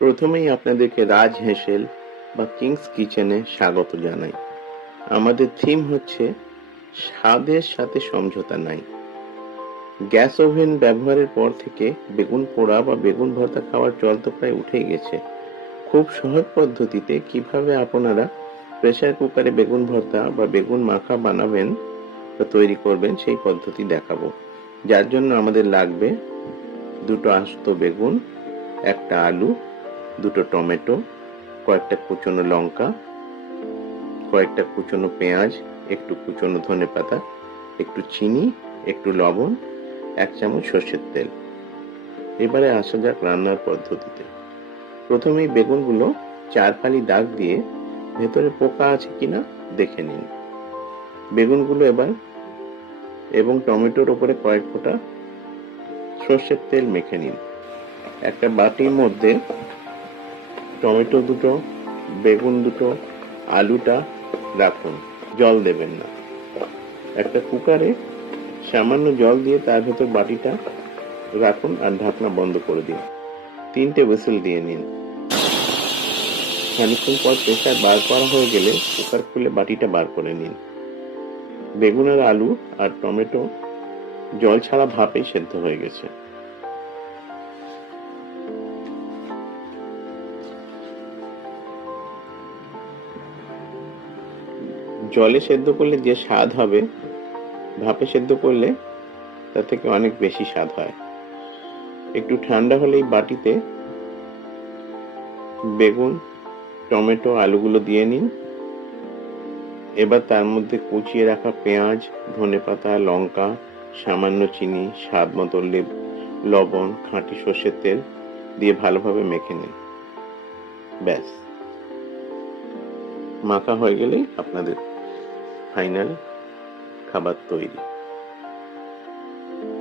প্রথমেই আপনাদেরকে রাজ হেসেল বা কিংস কিচেনে স্বাগত জানাই। আমাদের থিম হচ্ছে স্বাদের সাথে সমঝোতা নাই। গ্যাস ওভেন ব্যবহারের পর থেকে বেগুন পোড়া বা বেগুন ভর্তা খাওয়ার চল তো প্রায় উঠেই গেছে। খুব সহজ পদ্ধতিতে কিভাবে আপনারা প্রেসার কুকারে বেগুন ভর্তা বা বেগুন মাখা বানাবেন বা তৈরি করবেন সেই পদ্ধতি দেখাবো। যার জন্য আমাদের লাগবে দুটো আস্ত বেগুন, একটা আলু, দুটো টমেটো, কয়েকটা কুচনো লঙ্কা, কয়েকটা কুচনো পেঁয়াজ, একটু কুচনো ধনেপাতা, একটু চিনি, একটু লবণ, 1 চামচ সর্ষের তেল। এবারে আসা যাক রান্নার পদ্ধতিতে। প্রথমেই বেগুনগুলো 4 ফালি দাগ দিয়ে ভেতরে পোকা আছে কিনা দেখে নিন। বেগুনগুলো এবার এবং টমেটোর উপরে কয়েক ফোঁটা সর্ষের তেল মেখে নিন। একটা বাটির মধ্যে টমেটো দুটো, বেগুন দুটো, আলুটা রাখুন, জল দেবেন না। একটা কুকারে সামান্য জল দিয়ে তার ভেতর বাটিটা রাখুন আর ঢাকনা বন্ধ করে দিন। 3টে হুইসেল দিয়ে নিন। খানিকক্ষণ পর প্রেসার বার করা হয়ে গেলে কুকার খুলে বাটিটা বার করে নিন। বেগুন আর আলু আর টমেটো জল ছাড়া ভাপেই সেদ্ধ হয়ে গেছে। জলে সেদ্ধ করলে যে স্বাদ হবে, ভাপে সেদ্ধ করলে তার থেকে অনেক বেশি স্বাদ হয়। একটু ঠান্ডা হলেই বাটিতে বেগুন, টমেটো, আলুগুলো দিয়ে নিন। এবার তার মধ্যে কুচিয়ে রাখা পেঁয়াজ, ধনেপাতা, লঙ্কা, সামান্য চিনি, স্বাদ মতো লবণ, খাঁটি সর্ষের তেল দিয়ে ভালোভাবে মেখে নিন। ব্যাস, মাখা হয়ে গেলেই আপনাদের ফাইনাল খাবার তৈরি।